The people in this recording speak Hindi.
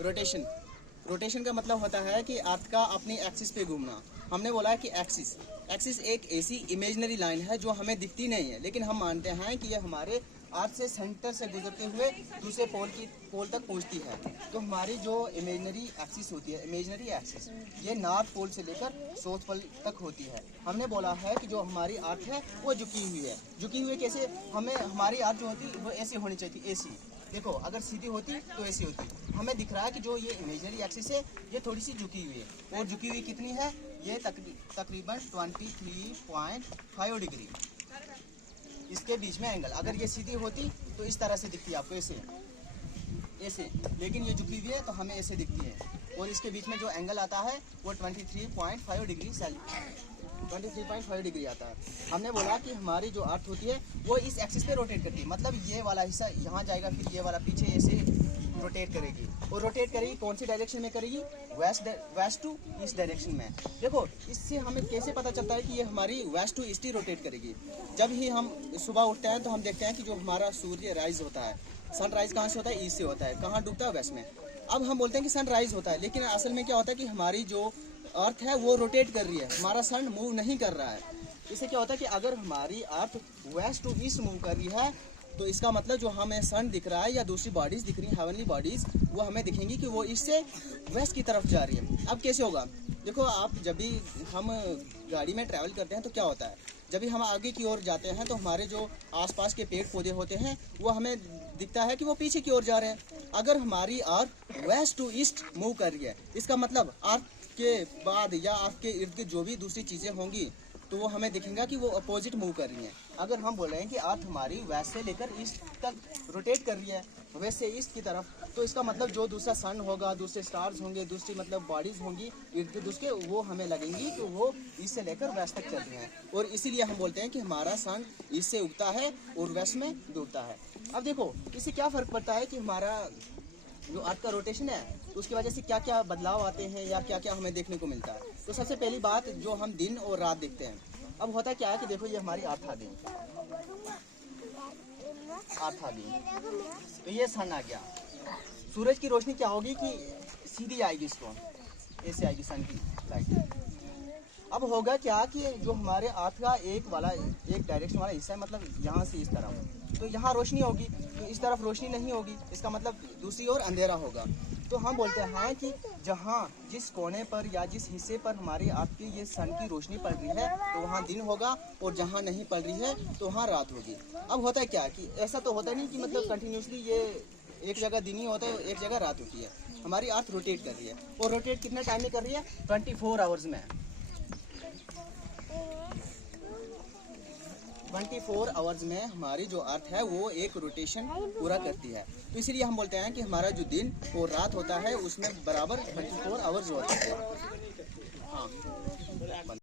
रोटेशन। रोटेशन का मतलब होता है कि अर्थ का अपनी एक्सिस पे घूमना। हमने बोला है कि एक्सिस एक ऐसी इमेजिनरी लाइन है जो हमें दिखती नहीं है, लेकिन हम मानते हैं कि ये हमारे अर्थ से सेंटर से गुजरते हुए दूसरे पोल तक पहुंचती है। तो हमारी जो इमेजिनरी एक्सिस होती है, इमेजिनरी एक्सिस, ये नॉर्थ पोल से लेकर साउथ पोल तक होती है। हमने बोला है कि जो हमारी अर्थ है वो झुकी हुई है। झुकी हुई कैसे? हमारी अर्थ जो होती है वो ऐसी होनी चाहिए थी, ऐसी। देखो, अगर सीधी होती तो ऐसी होती। हमें दिख रहा है कि जो ये इमेजिनरी एक्सिस है ये थोड़ी सी झुकी हुई है। और झुकी हुई कितनी है? ये तकरीबन 23.5 डिग्री। इसके बीच में एंगल, अगर ये सीधी होती तो इस तरह से दिखती है आपको, ऐसे। लेकिन ये झुकी हुई है तो हमें ऐसे दिखती है। और इसके बीच में जो एंगल आता है वो 23.5 डिग्री 23.5 डिग्री आता है। हमने बोला कि हमारी जो अर्थ होती है वो इस एक्सिस पे रोटेट करती है। मतलब ये वाला हिस्सा यहाँ जाएगा, फिर ये वाला पीछे ऐसे रोटेट करेगी। और रोटेट करेगी कौन सी डायरेक्शन में करेगी? वेस्ट टू ईस्ट डायरेक्शन में। देखो, इससे हमें कैसे पता चलता है कि ये हमारी वेस्ट टू ईस्ट ही रोटेट करेगी? जब ही हम सुबह उठते हैं तो हम देखते हैं कि जो हमारा सूर्य राइज होता है, सनराइज कहाँ से होता है? ईस्ट से होता है। कहाँ डूबता है? वेस्ट में। अब हम बोलते हैं कि सनराइज होता है, लेकिन असल में क्या होता है कि हमारी जो अर्थ है वो रोटेट कर रही है, हमारा सन मूव नहीं कर रहा है। इससे क्या होता है कि अगर हमारी अर्थ वेस्ट टू ईस्ट मूव कर रही है तो इसका मतलब जो हमें सन दिख रहा है या दूसरी बॉडीज दिख रही है, हेवनली बॉडीज, वो हमें दिखेंगी कि वो ईस्ट से वेस्ट की तरफ जा रही है। अब कैसे होगा? देखो, आप जब भी हम गाड़ी में ट्रैवल करते हैं तो क्या होता है, जब भी हम आगे की ओर जाते हैं तो हमारे जो आसपास के पेड़ पौधे होते हैं वो हमें दिखता है कि वो पीछे की ओर जा रहे हैं। अगर हमारी अर्थ वेस्ट टू ईस्ट मूव कर रही है, इसका मतलब अर्थ के बाद या आपके इर्द गिर्द जो भी दूसरी चीज़ें होंगी तो वो हमें दिखेगा कि वो अपोजिट मूव कर रही हैं। अगर हम बोल रहे हैं कि अर्थ हमारी वेस्ट से लेकर ईस्ट तक रोटेट कर रही है, वेस्ट से ईस्ट की तरफ, तो इसका मतलब जो दूसरा सन होगा, दूसरे स्टार्स होंगे, दूसरी मतलब बॉडीज होंगी इर्द गिर्द उसके, वो हमें लगेंगी कि वो ईस्ट से लेकर वेस्ट तक चल रही हैं। और इसीलिए हम बोलते हैं कि हमारा सन ईस्ट से उगता है और वेस्ट में डूबता है। अब देखो, इससे क्या फ़र्क पड़ता है कि हमारा जो अर्थ का रोटेशन है तो उसकी वजह से क्या क्या बदलाव आते हैं या क्या क्या हमें देखने को मिलता है। तो सबसे पहली बात, जो हम दिन और रात देखते हैं। अब होता क्या है कि देखो, ये हमारी अर्थ आ गई, तो ये सन आ गया। सूरज की रोशनी क्या होगी कि सीधी आएगी, इसको ऐसे आएगी सन की लाइट। अब होगा क्या कि जो हमारे अर्थ का एक डायरेक्शन वाला हिस्सा है, मतलब यहाँ से इस तरफ, तो यहाँ रोशनी होगी, तो इस तरफ रोशनी नहीं होगी, इसका मतलब दूसरी ओर अंधेरा होगा। तो हम बोलते हैं कि जहाँ जिस कोने पर या जिस हिस्से पर हमारे अर्थ की ये सन की रोशनी पड़ रही है तो वहाँ दिन होगा, और जहाँ नहीं पड़ रही है तो वहाँ रात होगी। अब होता है क्या कि ऐसा तो होता नहीं कि मतलब कंटिन्यूसली ये एक जगह दिन ही होता है, एक जगह रात होती है। हमारी अर्थ रोटेट कर रही है, और रोटेट कितने टाइम में कर रही है? 24 आवर्स में। 24 आवर्स में हमारी जो अर्थ है वो एक रोटेशन पूरा करती है। तो इसीलिए हम बोलते हैं कि हमारा जो दिन और रात होता है उसमें बराबर 24 आवर्स होते हैं। हाँ।